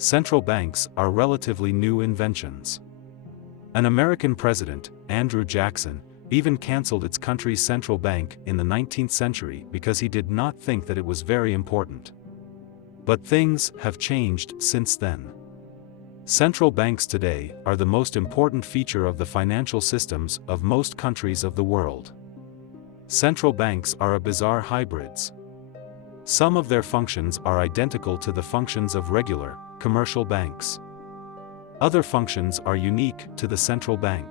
central banks are relatively new inventions. An American president, Andrew Jackson, even cancelled its country's central bank in the 19th century because he did not think that it was very important. But things have changed since then. Central banks today are the most important feature of the financial systems of most countries of the world. Central banks are a bizarre hybrids. Some of their functions are identical to the functions of regular, commercial banks. Other functions are unique to the central bank.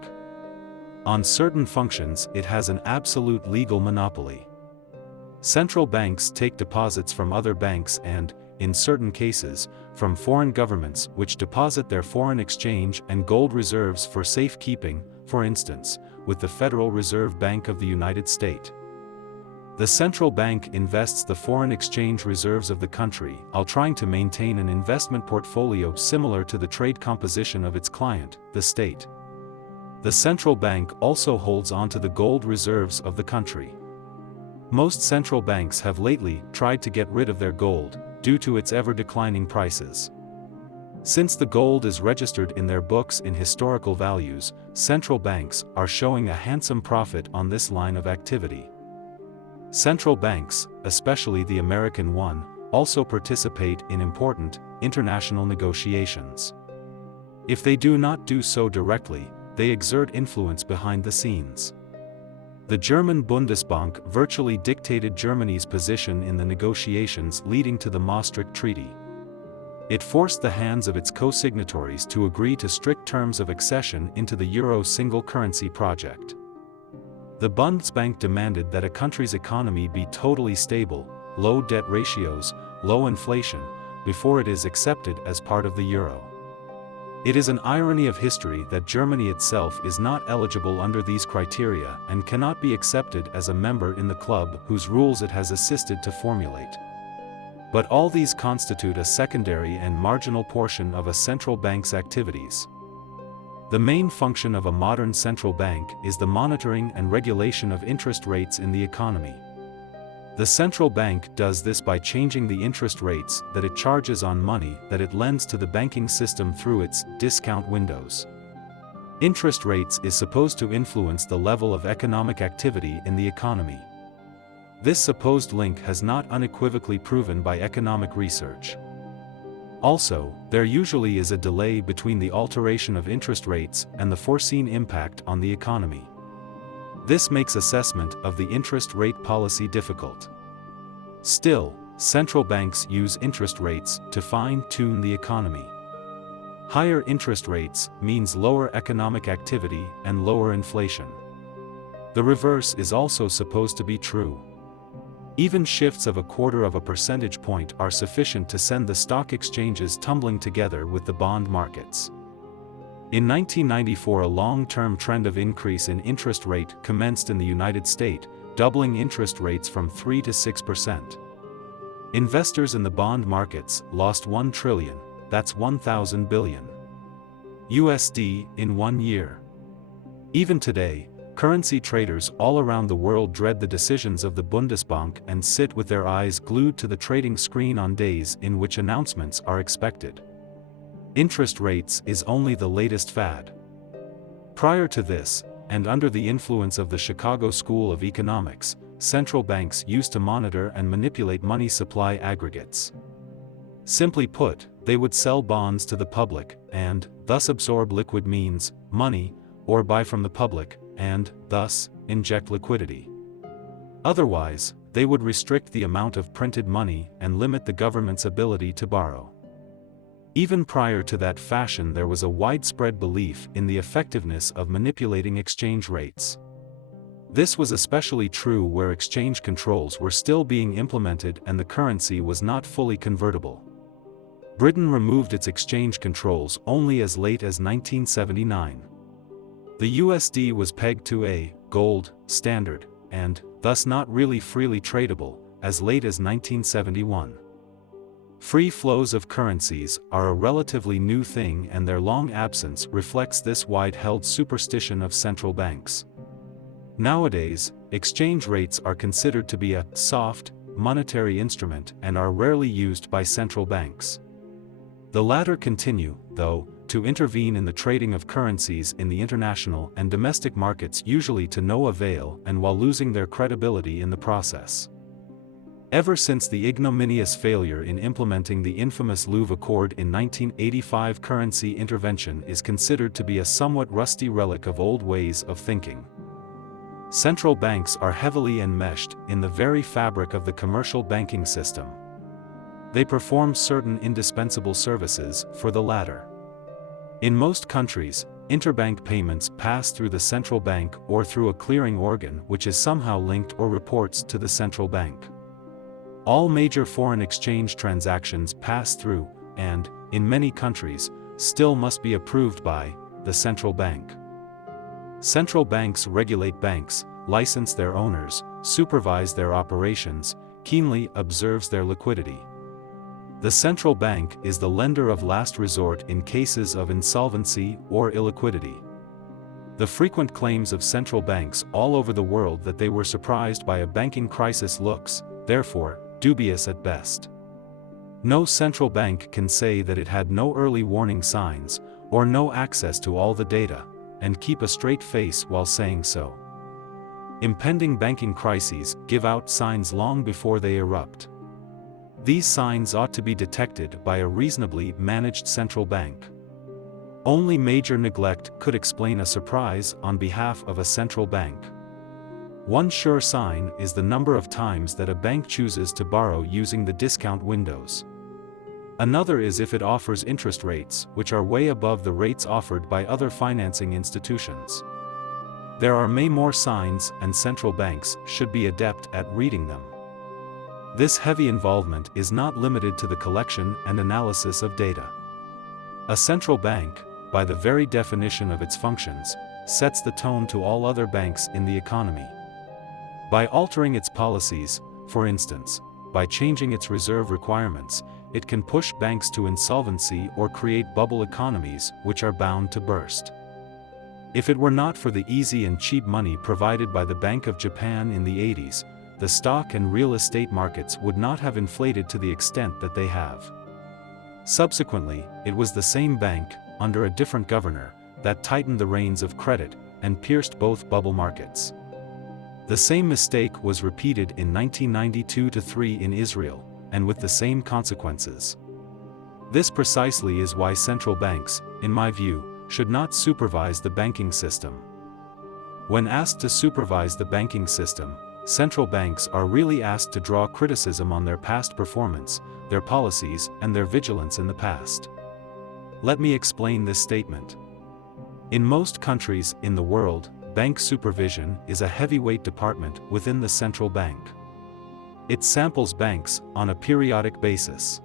On certain functions it has an absolute legal monopoly. Central banks take deposits from other banks and, in certain cases, from foreign governments which deposit their foreign exchange and gold reserves for safekeeping, for instance, with the Federal Reserve Bank of the United States. The central bank invests the foreign exchange reserves of the country while trying to maintain an investment portfolio similar to the trade composition of its client, the state. The central bank also holds on to the gold reserves of the country. Most central banks have lately tried to get rid of their gold, due to its ever-declining prices. Since the gold is registered in their books in historical values, central banks are showing a handsome profit on this line of activity. Central banks, especially the American one, also participate in important, international negotiations. If they do not do so directly, they exert influence behind the scenes. The German Bundesbank virtually dictated Germany's position in the negotiations leading to the Maastricht Treaty. It forced the hands of its co-signatories to agree to strict terms of accession into the euro single currency project. The Bundesbank demanded that a country's economy be totally stable, low debt ratios, low inflation, before it is accepted as part of the euro. It is an irony of history that Germany itself is not eligible under these criteria and cannot be accepted as a member in the club whose rules it has assisted to formulate. But all these constitute a secondary and marginal portion of a central bank's activities. The main function of a modern central bank is the monitoring and regulation of interest rates in the economy. The central bank does this by changing the interest rates that it charges on money that it lends to the banking system through its discount windows. Interest rates is supposed to influence the level of economic activity in the economy. This supposed link has not unequivocally proven by economic research. Also, there usually is a delay between the alteration of interest rates and the foreseen impact on the economy. This makes assessment of the interest rate policy difficult. Still, central banks use interest rates to fine-tune the economy. Higher interest rates means lower economic activity and lower inflation. The reverse is also supposed to be true. Even shifts of 0.25 percentage point are sufficient to send the stock exchanges tumbling together with the bond markets. In 1994, a long-term trend of increase in interest rate commenced in the United States, doubling interest rates from 3 to 6%. Investors in the bond markets lost $1 trillion, that's 1,000 billion USD, in 1 year. Even today, currency traders all around the world dread the decisions of the Bundesbank and sit with their eyes glued to the trading screen on days in which announcements are expected. Interest rates is only the latest fad. Prior to this, and under the influence of the Chicago School of Economics, central banks used to monitor and manipulate money supply aggregates. Simply put, they would sell bonds to the public, and thus absorb liquid means, money, or buy from the public, and, thus, inject liquidity. Otherwise, they would restrict the amount of printed money and limit the government's ability to borrow. Even prior to that fashion, there was a widespread belief in the effectiveness of manipulating exchange rates. This was especially true where exchange controls were still being implemented and the currency was not fully convertible. Britain removed its exchange controls only as late as 1979. The USD was pegged to a gold standard, and, thus not really freely tradable, as late as 1971. Free flows of currencies are a relatively new thing, and their long absence reflects this wide-held superstition of central banks. Nowadays, exchange rates are considered to be a soft, monetary instrument and are rarely used by central banks. The latter continue, though, to intervene in the trading of currencies in the international and domestic markets, usually to no avail and while losing their credibility in the process. Ever since the ignominious failure in implementing the infamous Louvre Accord in 1985, currency intervention is considered to be a somewhat rusty relic of old ways of thinking. Central banks are heavily enmeshed in the very fabric of the commercial banking system. They perform certain indispensable services for the latter. In most countries, interbank payments pass through the central bank or through a clearing organ which is somehow linked or reports to the central bank. All major foreign exchange transactions pass through, and, in many countries, still must be approved by, the central bank. Central banks regulate banks, license their owners, supervise their operations, keenly observes their liquidity. The central bank is the lender of last resort in cases of insolvency or illiquidity. The frequent claims of central banks all over the world that they were surprised by a banking crisis looks, therefore, dubious at best. No central bank can say that it had no early warning signs, or no access to all the data, and keep a straight face while saying so. Impending banking crises give out signs long before they erupt. These signs ought to be detected by a reasonably managed central bank. Only major neglect could explain a surprise on behalf of a central bank. One sure sign is the number of times that a bank chooses to borrow using the discount windows. Another is if it offers interest rates which are way above the rates offered by other financing institutions. There are many more signs, and central banks should be adept at reading them. This heavy involvement is not limited to the collection and analysis of data. A central bank, by the very definition of its functions, sets the tone to all other banks in the economy. By altering its policies, for instance, by changing its reserve requirements, it can push banks to insolvency or create bubble economies which are bound to burst. If it were not for the easy and cheap money provided by the Bank of Japan in the 80s, the stock and real estate markets would not have inflated to the extent that they have. Subsequently, it was the same bank, under a different governor, that tightened the reins of credit and pierced both bubble markets. The same mistake was repeated in 1992-3 in Israel, and with the same consequences. This precisely is why central banks, in my view, should not supervise the banking system. When asked to supervise the banking system, central banks are really asked to draw criticism on their past performance, their policies, and their vigilance in the past. Let me explain this statement. In most countries in the world, bank supervision is a heavyweight department within the central bank. It samples banks on a periodic basis.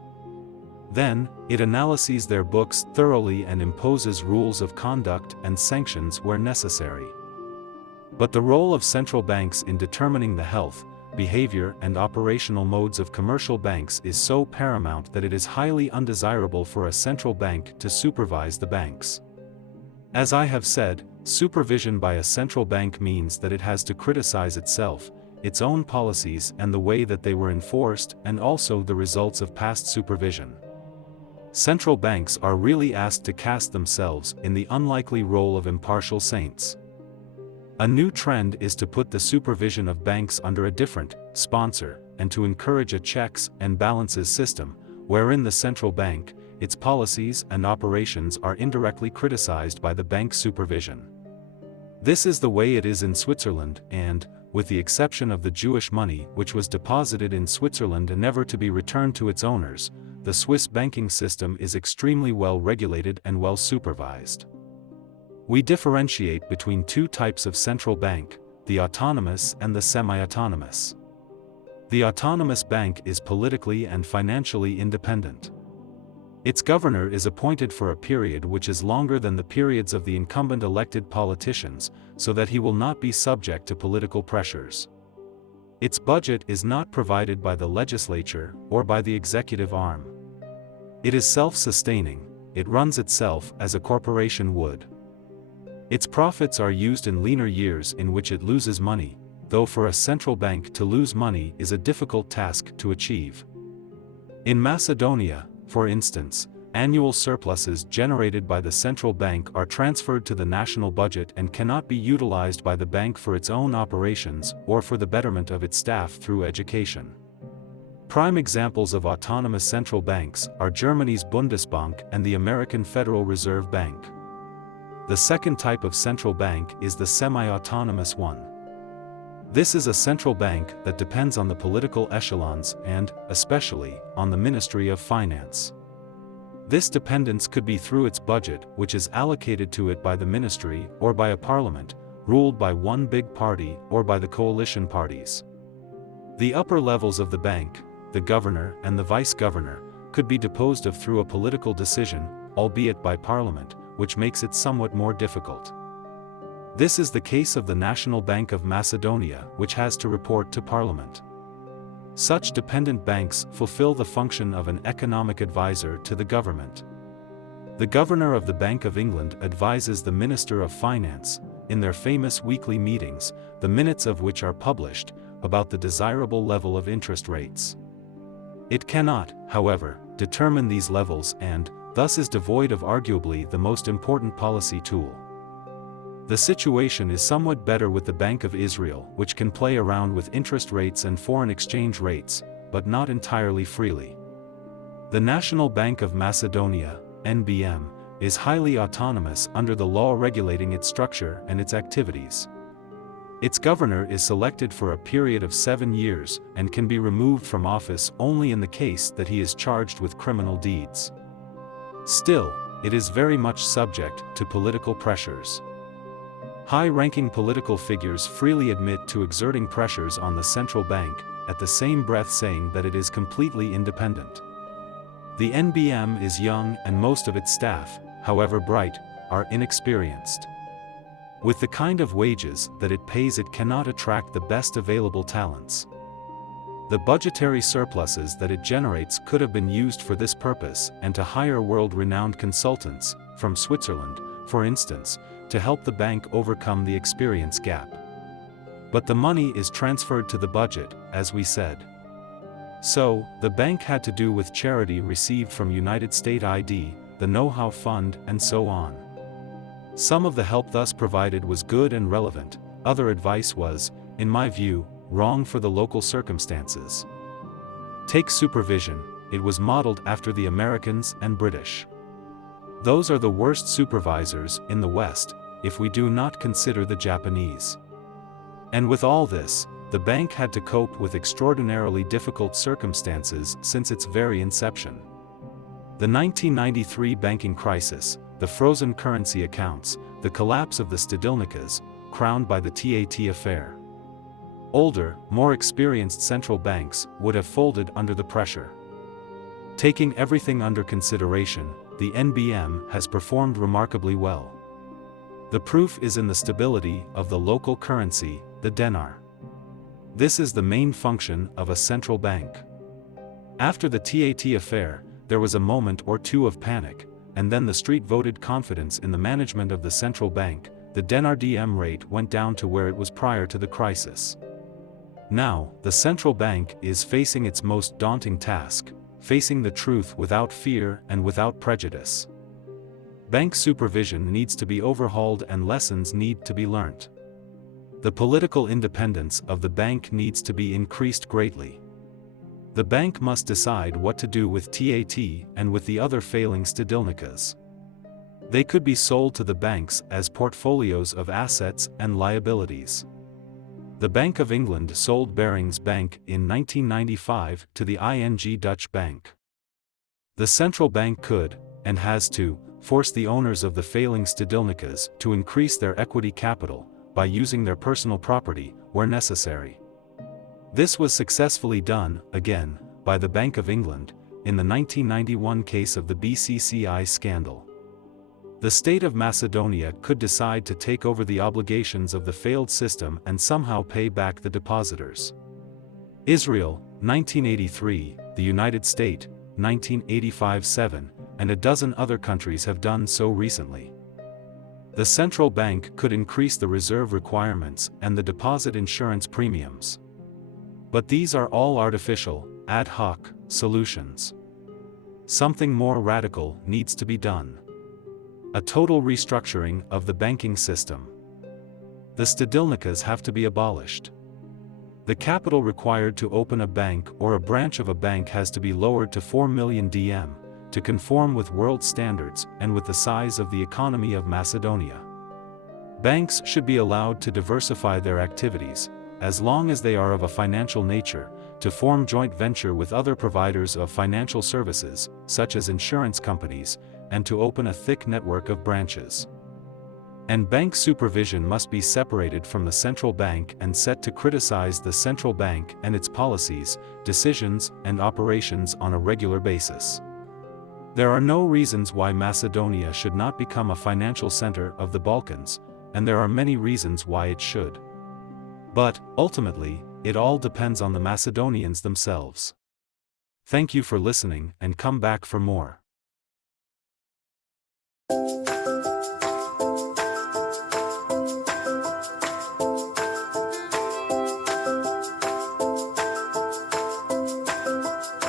Then, it analyses their books thoroughly and imposes rules of conduct and sanctions where necessary. But the role of central banks in determining the health, behavior, and operational modes of commercial banks is so paramount that it is highly undesirable for a central bank to supervise the banks. As I have said, supervision by a central bank means that it has to criticize itself, its own policies and the way that they were enforced, and also the results of past supervision. Central banks are really asked to cast themselves in the unlikely role of impartial saints. A new trend is to put the supervision of banks under a different sponsor, and to encourage a checks and balances system, wherein the central bank, its policies and operations are indirectly criticized by the bank's supervision. This is the way it is in Switzerland, and, with the exception of the Jewish money which was deposited in Switzerland and never to be returned to its owners, the Swiss banking system is extremely well regulated and well supervised. We differentiate between two types of central bank, the autonomous and the semi-autonomous. The autonomous bank is politically and financially independent. Its governor is appointed for a period which is longer than the periods of the incumbent elected politicians, so that he will not be subject to political pressures. Its budget is not provided by the legislature or by the executive arm. It is self-sustaining, it runs itself as a corporation would. Its profits are used in leaner years in which it loses money, though for a central bank to lose money is a difficult task to achieve. In Macedonia, for instance, annual surpluses generated by the central bank are transferred to the national budget and cannot be utilized by the bank for its own operations or for the betterment of its staff through education. Prime examples of autonomous central banks are Germany's Bundesbank and the American Federal Reserve Bank. The second type of central bank is the semi-autonomous one. This is a central bank that depends on the political echelons and, especially, on the Ministry of Finance. This dependence could be through its budget, which is allocated to it by the ministry, or by a parliament, ruled by one big party or by the coalition parties. The upper levels of the bank, the governor and the vice-governor, could be disposed of through a political decision, albeit by parliament, which makes it somewhat more difficult. This is the case of the National Bank of Macedonia, which has to report to parliament. Such dependent banks fulfill the function of an economic advisor to the government. The governor of the Bank of England advises the Minister of Finance, in their famous weekly meetings, the minutes of which are published, about the desirable level of interest rates. It cannot, however, determine these levels and, thus is devoid of arguably the most important policy tool. The situation is somewhat better with the Bank of Israel, which can play around with interest rates and foreign exchange rates, but not entirely freely. The National Bank of Macedonia, NBM, is highly autonomous under the law regulating its structure and its activities. Its governor is selected for a period of 7 years and can be removed from office only in the case that he is charged with criminal deeds. Still, it is very much subject to political pressures. High-ranking political figures freely admit to exerting pressures on the central bank, at the same breath saying that it is completely independent. The NBM is young and most of its staff, however bright, are inexperienced. With the kind of wages that it pays, it cannot attract the best available talents. The budgetary surpluses that it generates could have been used for this purpose and to hire world-renowned consultants, from Switzerland, for instance, to help the bank overcome the experience gap. But the money is transferred to the budget, as we said. So, the bank had to do with charity received from United States ID, the Know-How Fund, and so on. Some of the help thus provided was good and relevant, other advice was, in my view, wrong for the local circumstances. Take supervision, it was modeled after the Americans and British. Those are the worst supervisors in the West, if we do not consider the Japanese. And with all this, the bank had to cope with extraordinarily difficult circumstances since its very inception. The 1993 banking crisis, the frozen currency accounts, the collapse of the Stidilnikas, crowned by the TAT affair. Older, more experienced central banks would have folded under the pressure. Taking everything under consideration, the NBM has performed remarkably well. The proof is in the stability of the local currency, the denar. This is the main function of a central bank. After the TAT affair, there was a moment or two of panic, and then the street voted confidence in the management of the central bank. The denar DM rate went down to where it was prior to the crisis. Now, the central bank is facing its most daunting task, facing the truth without fear and without prejudice. Bank supervision needs to be overhauled and lessons need to be learnt. The political independence of the bank needs to be increased greatly. The bank must decide what to do with TAT and with the other failing Stidilnikas. They could be sold to the banks as portfolios of assets and liabilities. The Bank of England sold Barings Bank in 1995 to the ING Dutch Bank. The central bank could, and has to, force the owners of the failing Stidilnikas to increase their equity capital, by using their personal property, where necessary. This was successfully done, again, by the Bank of England, in the 1991 case of the BCCI scandal. The state of Macedonia could decide to take over the obligations of the failed system and somehow pay back the depositors. Israel, 1983, the United States, 1985-7, and a dozen other countries have done so recently. The central bank could increase the reserve requirements and the deposit insurance premiums. But these are all artificial, ad hoc, solutions. something more radical needs to be done. A total restructuring of the banking system. The stadilnikas have to be abolished. The capital required to open a bank or a branch of a bank has to be lowered to 4 million DM, to conform with world standards and with the size of the economy of Macedonia. Banks should be allowed to diversify their activities, as long as they are of a financial nature, to form joint venture with other providers of financial services, such as insurance companies, and to open a thick network of branches. And bank supervision must be separated from the central bank and set to criticize the central bank and its policies, decisions, and operations on a regular basis. There are no reasons why Macedonia should not become a financial center of the Balkans, and there are many reasons why it should. But, ultimately, it all depends on the Macedonians themselves. Thank you for listening and come back for more.